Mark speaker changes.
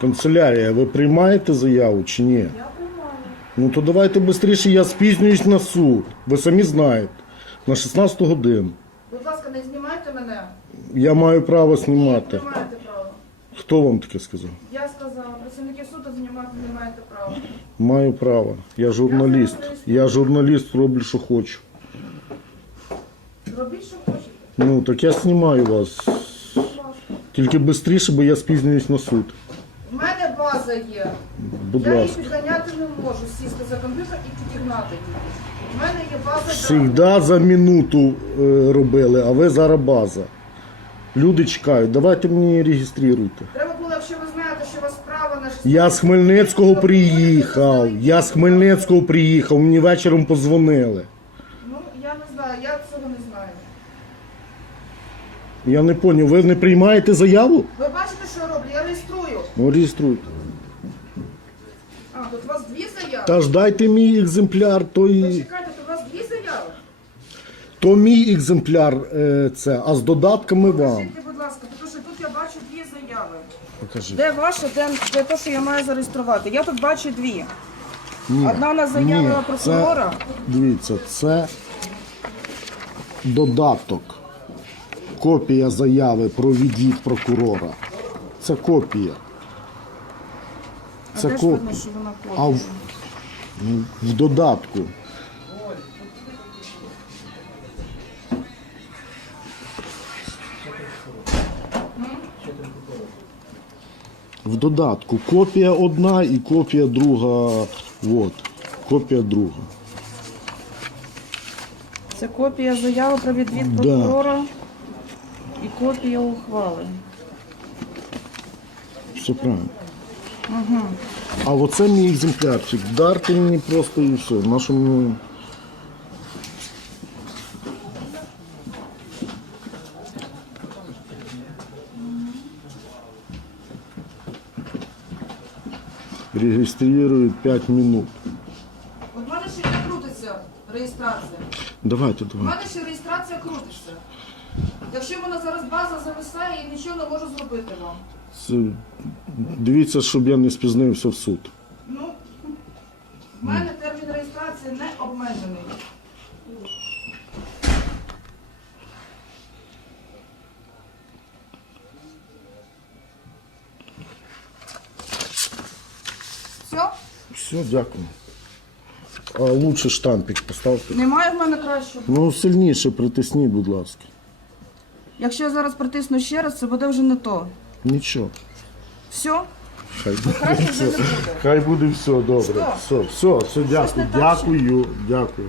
Speaker 1: Канцелярія, ви приймаєте заяву чи ні?
Speaker 2: Я приймаю.
Speaker 1: Ну то давайте швидше, я спізнююсь на суд. Ви самі знаєте. На 16 годину.
Speaker 2: Будь ласка, не знімайте мене.
Speaker 1: Я маю право знімати.
Speaker 2: Ви
Speaker 1: знімати.
Speaker 2: маєте право.
Speaker 1: Хто вам таке сказав?
Speaker 2: Я сказала, працівники суду знімати не маєте права.
Speaker 1: Маю право. Я журналіст. Я журналіст, роблю, що хочу.
Speaker 2: Робіть, що хочете.
Speaker 1: Ну так я знімаю вас. Тільки швидше, бо я спізнююсь на суд.
Speaker 2: База є.
Speaker 1: Будь
Speaker 2: я її
Speaker 1: ласка.
Speaker 2: підганяти не можу, сісти за комп'ютер і підігнати тільки. У мене є база даних.
Speaker 1: Всігда за минуту е, робили, а ви зараз база. Люди чекають, давайте мені реєструйте.
Speaker 2: Треба було, якщо ви знаєте, що у вас право на 16
Speaker 1: Я з Хмельницького приїхав. Я з Хмельницького приїхав, мені вечором позвонили.
Speaker 2: Ну, я не знаю, я цього не знаю.
Speaker 1: Я не поняв, ви не приймаєте заяву?
Speaker 2: Ви бачите, що я роблю? Я реєструю.
Speaker 1: Ну, реєструйте.
Speaker 2: Заяви?
Speaker 1: Та ж дайте мій екземпляр, то, і...
Speaker 2: Почекайте, тут у вас дві заяви?
Speaker 1: то мій екземпляр е, це, а з додатками вам.
Speaker 2: Покажіть, будь ласка, тому що тут я бачу дві заяви.
Speaker 1: Покажи.
Speaker 2: Де ваша, де, де те, що я маю зареєструвати? Я тут бачу дві.
Speaker 1: Ні,
Speaker 2: Одна на заяву
Speaker 1: ні,
Speaker 2: на прокурора.
Speaker 1: Це, дивіться, це додаток. Копія заяви про відвід прокурора. Це копія.
Speaker 2: А
Speaker 1: Це
Speaker 2: де ж
Speaker 1: копія.
Speaker 2: видно, що вона
Speaker 1: А
Speaker 2: копія?
Speaker 1: в, в додатку. В додатку копія одна і копія друга. От. Копія друга.
Speaker 2: Це копія заяви про відвід
Speaker 1: Да.
Speaker 2: прокурора і копія ухвали.
Speaker 1: Все правильно. А оце мій екземплярчик. Дарте мені просто і все. Нашому. Регистрируют 5 минут.
Speaker 2: От в мене ще не крутиться реєстрація.
Speaker 1: Давайте,
Speaker 2: У
Speaker 1: давайте.
Speaker 2: мене ще реєстрація крутиться. Якщо в мене зараз база зависає, я нічого не можу зробити вам.
Speaker 1: Це... Дивіться, щоб я не спізнився в суд.
Speaker 2: Ну, в мене термін реєстрації не обмежений. Все?
Speaker 1: Все, дякую. А лучше штампик поставте.
Speaker 2: Немає в мене кращого.
Speaker 1: Ну, сильніше притисніть, будь ласка.
Speaker 2: Якщо я зараз притисну ще раз, це буде вже не то.
Speaker 1: Нічого.
Speaker 2: Все?
Speaker 1: Хай буде все. Хай буде все добре. Все, все, все, дякую. Дякую, дякую.